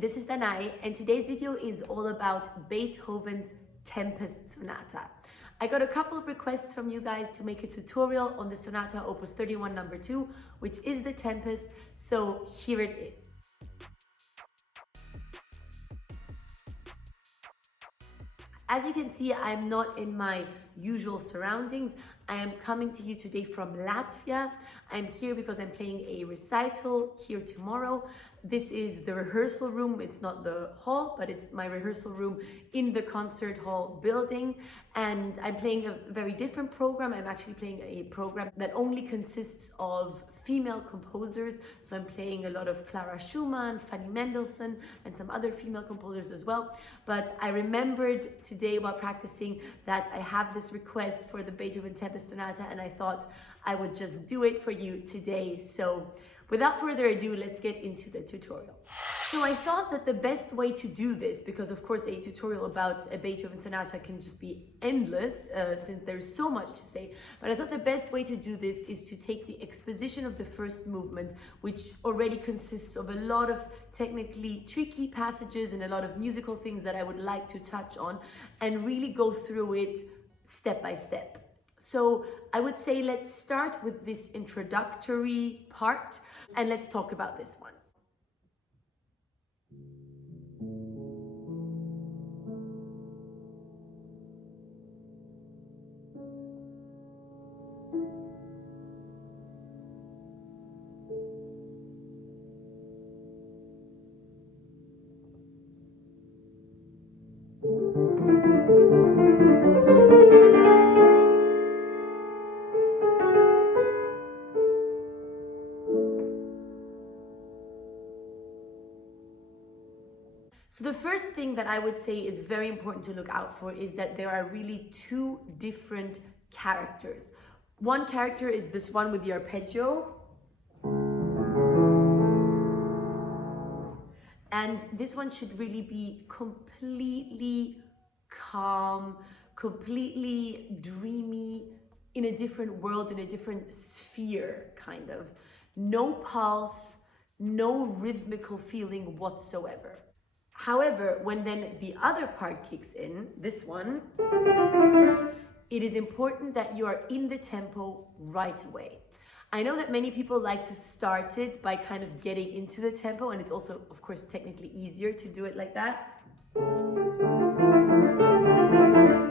This is Danae, and today's video is all about Beethoven's Tempest Sonata. I got a couple of requests from you guys to make a tutorial on the Sonata Opus 31 number 2, which is the Tempest, so here it is. As you can see, I'm not in my usual surroundings. I am coming to you today from Latvia. I'm here because I'm playing a recital here tomorrow. This is the rehearsal room. It's not the hall, but it's my rehearsal room in the concert hall building. And I'm playing a very different program. I'm actually playing a program that only consists of female composers. So I'm playing a lot of Clara Schumann, Fanny Mendelssohn, and some other female composers as well. But I remembered today while practicing that I have this request for the Beethoven Tempest Sonata, and I thought I would just do it for you today. So without further ado, let's get into the tutorial. So I thought that the best way to do this, because of course a tutorial about a Beethoven sonata can just be endless since there's so much to say, but I thought the best way to do this is to take the exposition of the first movement, which already consists of a lot of technically tricky passages and a lot of musical things that I would like to touch on, and really go through it step by step. So I would say let's start with this introductory part and let's talk about this one. So the first thing that I would say is very important to look out for is that there are really two different characters. One character is this one with the arpeggio. And this one should really be completely calm, completely dreamy, in a different world, in a different sphere, kind of. No pulse, no rhythmical feeling whatsoever. However, when then the other part kicks in, this one, it is important that you are in the tempo right away. I know that many people like to start it by kind of getting into the tempo, and it's also, of course, technically easier to do it like that.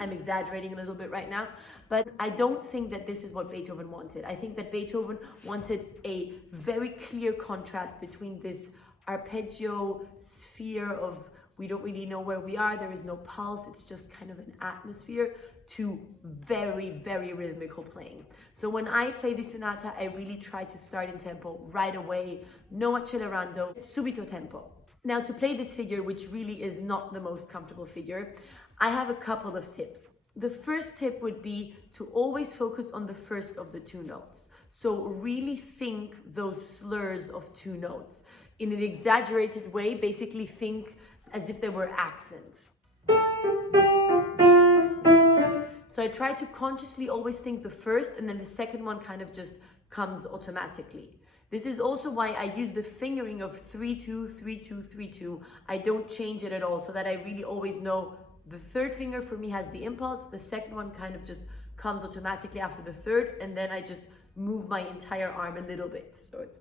I'm exaggerating a little bit right now, but I don't think that this is what Beethoven wanted. I think that Beethoven wanted a very clear contrast between this arpeggio sphere of we don't really know where we are, there is no pulse, it's just kind of an atmosphere, to very, very rhythmical playing. So when I play the sonata, I really try to start in tempo right away, no accelerando, subito tempo. Now to play this figure, which really is not the most comfortable figure, I have a couple of tips. The first tip would be to always focus on the first of the two notes. So really think those slurs of two notes. In an exaggerated way, basically think as if they were accents. So I try to consciously always think the first, and then the second one kind of just comes automatically. This is also why I use the fingering of 3-2, 3-2, 3-2. I don't change it at all, so that I really always know the third finger for me has the impulse, the second one kind of just comes automatically after the third, and then I just move my entire arm a little bit. So it's...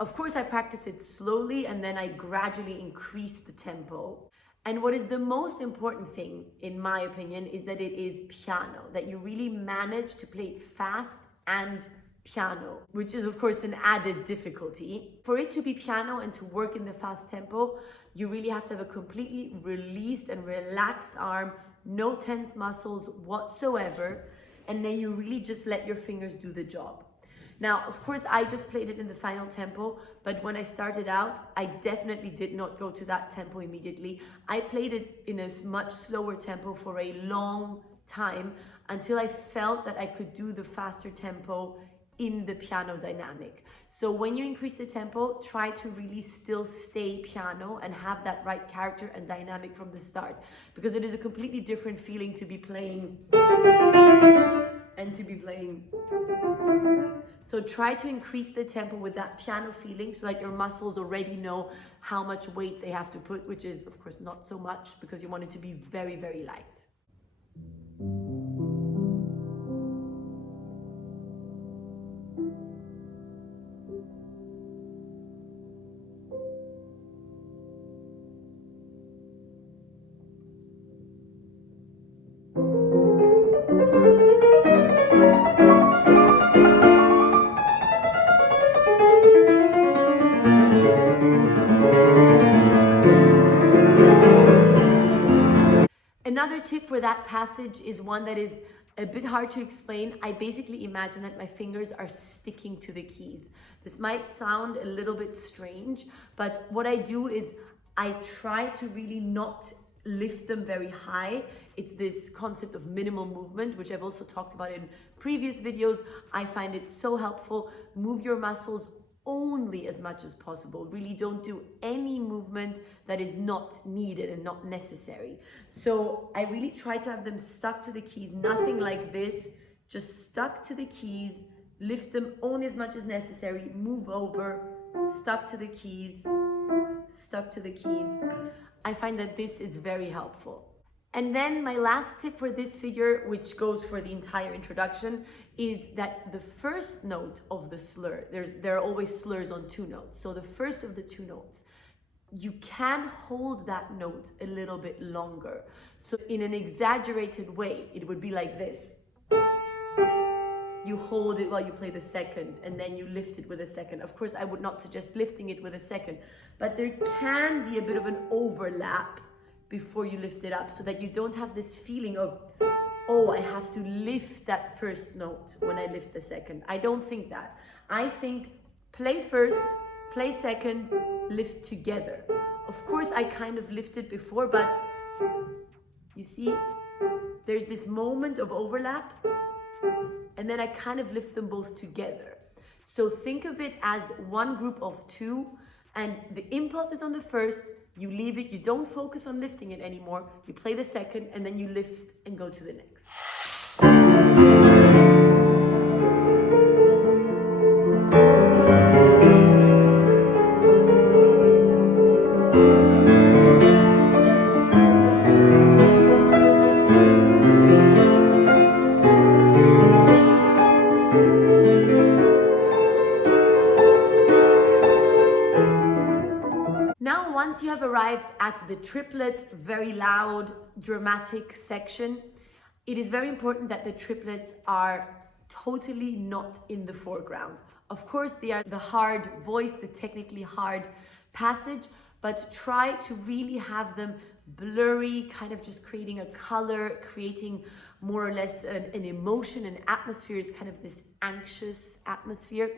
Of course, I practice it slowly and then I gradually increase the tempo. And what is the most important thing, in my opinion, is that it is piano, that you really manage to play it fast and piano, which is of course an added difficulty. For it to be piano and to work in the fast tempo, you really have to have a completely released and relaxed arm, no tense muscles whatsoever, and then you really just let your fingers do the job. Now, of course, I just played it in the final tempo, but when I started out, I definitely did not go to that tempo immediately. I played it in a much slower tempo for a long time until I felt that I could do the faster tempo in the piano dynamic. So when you increase the tempo, try to really still stay piano and have that right character and dynamic from the start, because it is a completely different feeling to be playing and to be playing. So try to increase the tempo with that piano feeling so that your muscles already know how much weight they have to put, which is of course not so much, because you want it to be very, very light. Another tip for that passage is one that is a bit hard to explain. I basically imagine that my fingers are sticking to the keys. This might sound a little bit strange, but what I do is I try to really not lift them very high. It's this concept of minimal movement, which I've also talked about in previous videos. I find it so helpful. Move your muscles only as much as possible. Really don't do any movement that is not needed and not necessary. So I really try to have them stuck to the keys, nothing like this, just stuck to the keys, lift them only as much as necessary, move over, stuck to the keys, stuck to the keys. I find that this is very helpful. And then my last tip for this figure, which goes for the entire introduction, is that the first note of the slur, there are always slurs on two notes. So the first of the two notes, you can hold that note a little bit longer. So in an exaggerated way, it would be like this. You hold it while you play the second, and then you lift it with a second. Of course, I would not suggest lifting it with a second, but there can be a bit of an overlap before you lift it up, so that you don't have this feeling of, oh, I have to lift that first note when I lift the second. I don't think that. I think play first, play second, lift together. Of course, I kind of lifted before, but you see, there's this moment of overlap, and then I kind of lift them both together. So think of it as one group of two, and the impulse is on the first, you leave it, you don't focus on lifting it anymore, you play the second, and then you lift and go to the next. Now, once you have arrived at the triplet, very loud, dramatic section, it is very important that the triplets are totally not in the foreground. Of course, they are the hard voice, the technically hard passage, but try to really have them blurry, kind of just creating a color, creating more or less an emotion, an atmosphere. It's kind of this anxious atmosphere.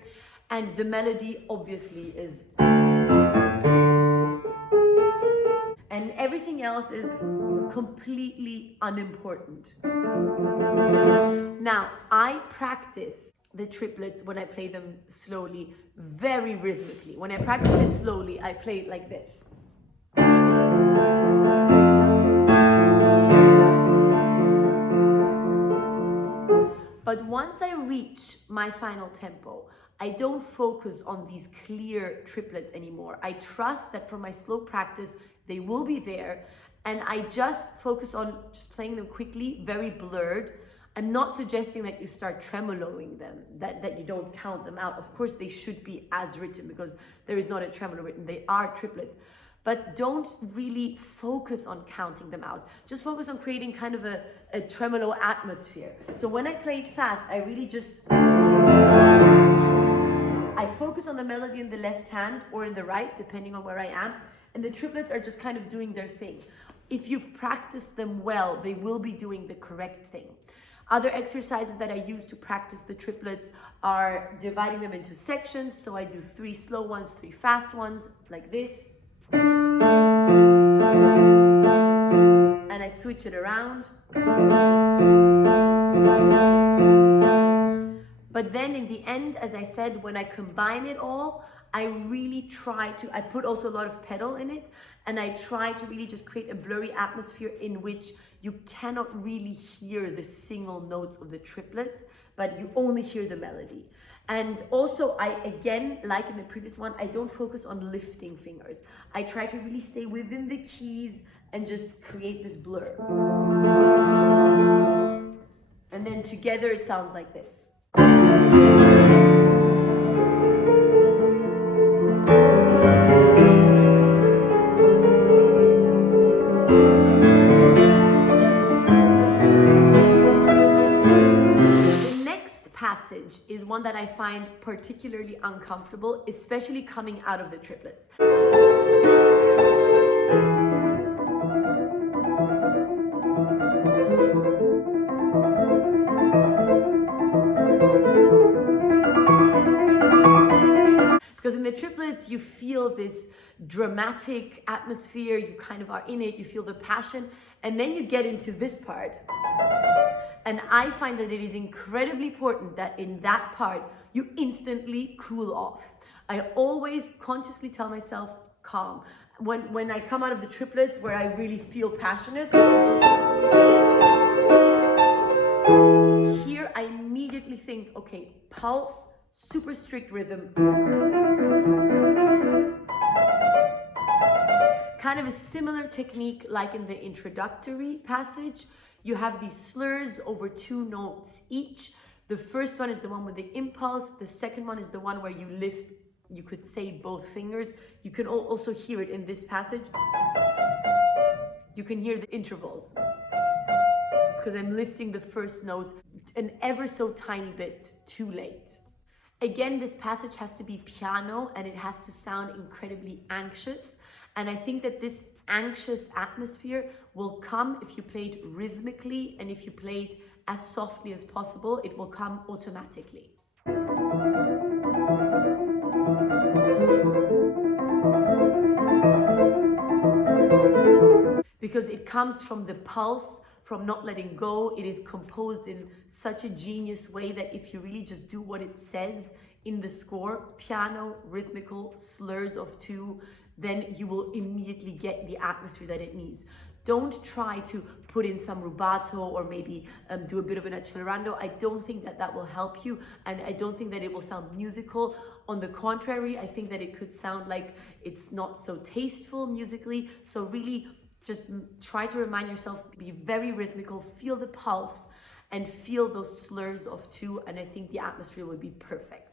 And the melody obviously is... and everything else is completely unimportant. Now, I practice the triplets when I play them slowly, very rhythmically. When I practice it slowly, I play it like this. But once I reach my final tempo, I don't focus on these clear triplets anymore. I trust that for my slow practice, they will be there, and I just focus on just playing them quickly, very blurred. I'm not suggesting that you start tremoloing them, that you don't count them out. Of course, they should be as written, because there is not a tremolo written. They are triplets. But don't really focus on counting them out. Just focus on creating kind of a tremolo atmosphere. So when I play it fast, I really just... I focus on the melody in the left hand or in the right, depending on where I am. And the triplets are just kind of doing their thing. If you've practiced them well, they will be doing the correct thing. Other exercises that I use to practice the triplets are dividing them into sections. So I do 3 slow ones, 3 fast ones, like this. And I switch it around. But then in the end, as I said, when I combine it all, I really try to, I put also a lot of pedal in it, and I try to really just create a blurry atmosphere in which you cannot really hear the single notes of the triplets, but you only hear the melody. And also, again, like in the previous one, I don't focus on lifting fingers. I try to really stay within the keys and just create this blur. And then together it sounds like this. Passage is one that I find particularly uncomfortable, especially coming out of the triplets. Because in the triplets, you feel this dramatic atmosphere, you kind of are in it, you feel the passion, and then you get into this part. And I find that it is incredibly important that in that part, you instantly cool off. I always consciously tell myself, calm. When I come out of the triplets where I really feel passionate, here I immediately think, okay, pulse, super strict rhythm. Kind of a similar technique like in the introductory passage. You have these slurs over 2 notes each. The first one is the one with the impulse. The second one is the one where you lift, you could say both fingers. You can also hear it in this passage. You can hear the intervals because I'm lifting the first note an ever so tiny bit too late. Again, this passage has to be piano and it has to sound incredibly anxious. And I think that this anxious atmosphere will come if you play it rhythmically, and if you play it as softly as possible, it will come automatically. Because it comes from the pulse, from not letting go. It is composed in such a genius way that if you really just do what it says in the score, piano, rhythmical, slurs of 2, then you will immediately get the atmosphere that it needs. Don't try to put in some rubato or maybe do a bit of an accelerando. I don't think that that will help you, and I don't think that it will sound musical. On the contrary, I think that it could sound like it's not so tasteful musically. So really just try to remind yourself, be very rhythmical, feel the pulse and feel those slurs of 2, and I think the atmosphere would be perfect.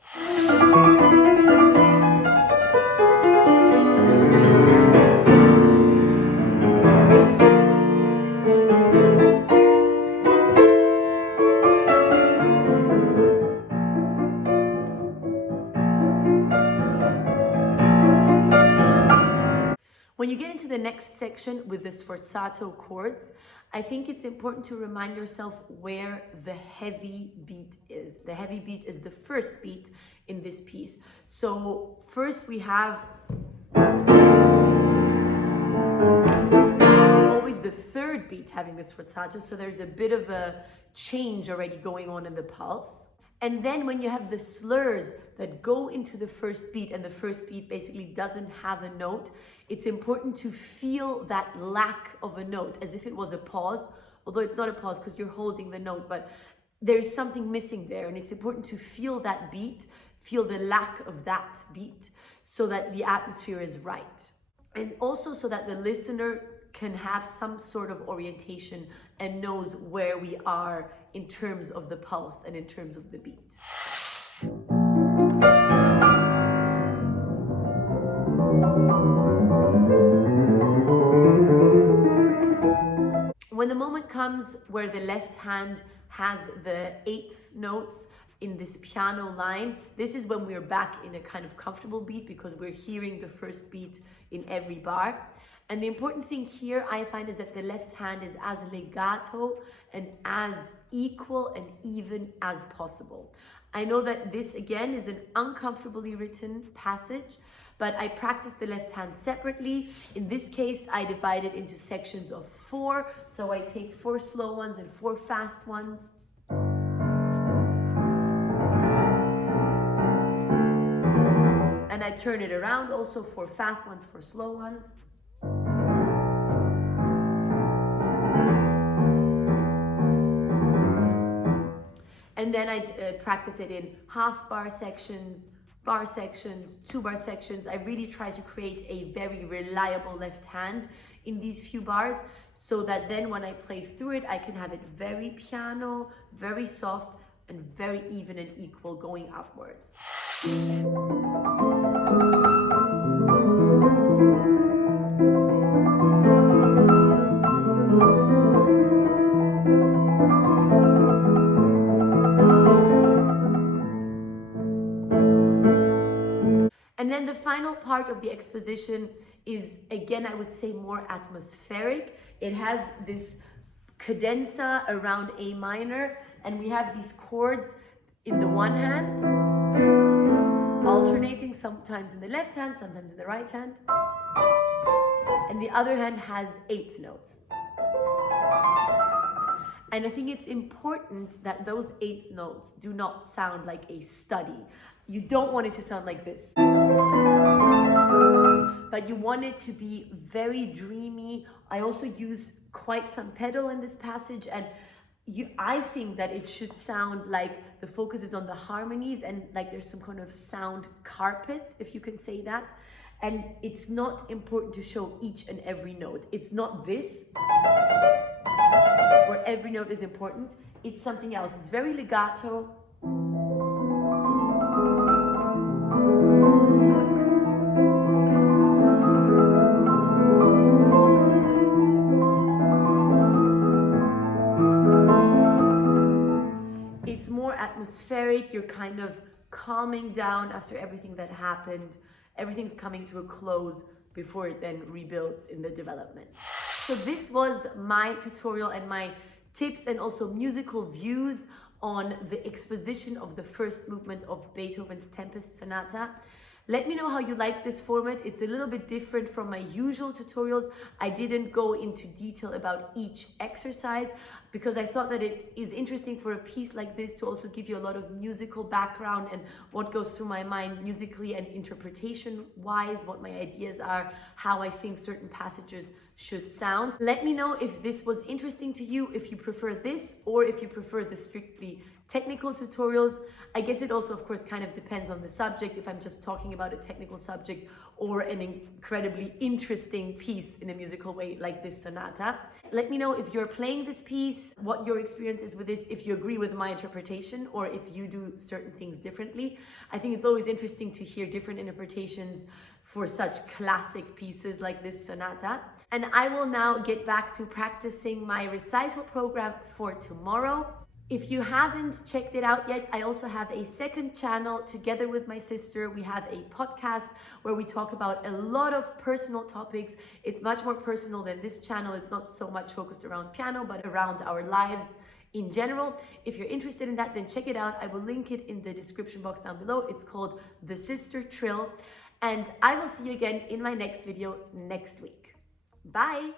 When you get into the next section with the sforzato chords, I think it's important to remind yourself where the heavy beat is. The heavy beat is the first beat in this piece. So first we have always the third beat having the sforzato, so there's a bit of a change already going on in the pulse. And then when you have the slurs that go into the first beat, and the first beat basically doesn't have a note, it's important to feel that lack of a note as if it was a pause, although it's not a pause because you're holding the note, but there's something missing there, and it's important to feel that beat, feel the lack of that beat, so that the atmosphere is right. And also so that the listener can have some sort of orientation and knows where we are in terms of the pulse and in terms of the beat. When the moment comes where the left hand has the 8th notes in this piano line, this is when we're back in a kind of comfortable beat because we're hearing the first beat in every bar. And the important thing here I find is that the left hand is as legato and as equal and even as possible. I know that this again is an uncomfortably written passage, but I practice the left hand separately. In this case, I divide it into sections of 4. So I take 4 slow ones and 4 fast ones. And I turn it around also, 4 fast ones, 4 slow ones. And then I practice it in half bar sections, bar sections, 2 bar sections. I really try to create a very reliable left hand in these few bars, so that then when I play through it, I can have it very piano, very soft, and very even and equal going upwards. And then the final part of the exposition is, again, I would say more atmospheric. It has this cadenza around A minor, and we have these chords in the one hand, alternating sometimes in the left hand, sometimes in the right hand. And the other hand has 8th notes. And I think it's important that those 8th notes do not sound like a study. You don't want it to sound like this. But you want it to be very dreamy. I also use quite some pedal in this passage, and I think that it should sound like the focus is on the harmonies and like there's some kind of sound carpet, if you can say that. And it's not important to show each and every note. It's not this, where every note is important. It's something else. It's very legato. It's more atmospheric. You're kind of calming down after everything that happened. Everything's coming to a close before it then rebuilds in the development. So this was my tutorial and my tips and also musical views on the exposition of the first movement of Beethoven's Tempest Sonata. Let me know how you like this format. It's a little bit different from my usual tutorials. I didn't go into detail about each exercise because I thought that it is interesting for a piece like this to also give you a lot of musical background and what goes through my mind musically and interpretation-wise, what my ideas are, how I think certain passages should sound. Let me know if this was interesting to you, if you prefer this or if you prefer the strictly technical tutorials. I guess it also, of course, kind of depends on the subject, if I'm just talking about a technical subject or an incredibly interesting piece in a musical way like this sonata. Let me know if you're playing this piece, what your experience is with this, if you agree with my interpretation or if you do certain things differently. I think it's always interesting to hear different interpretations for such classic pieces like this sonata. And I will now get back to practicing my recital program for tomorrow. If you haven't checked it out yet, I also have a second channel together with my sister. We have a podcast where we talk about a lot of personal topics. It's much more personal than this channel. It's not so much focused around piano, but around our lives in general. If you're interested in that, then check it out. I will link it in the description box down below. It's called The Sister Trill. And I will see you again in my next video next week. Bye!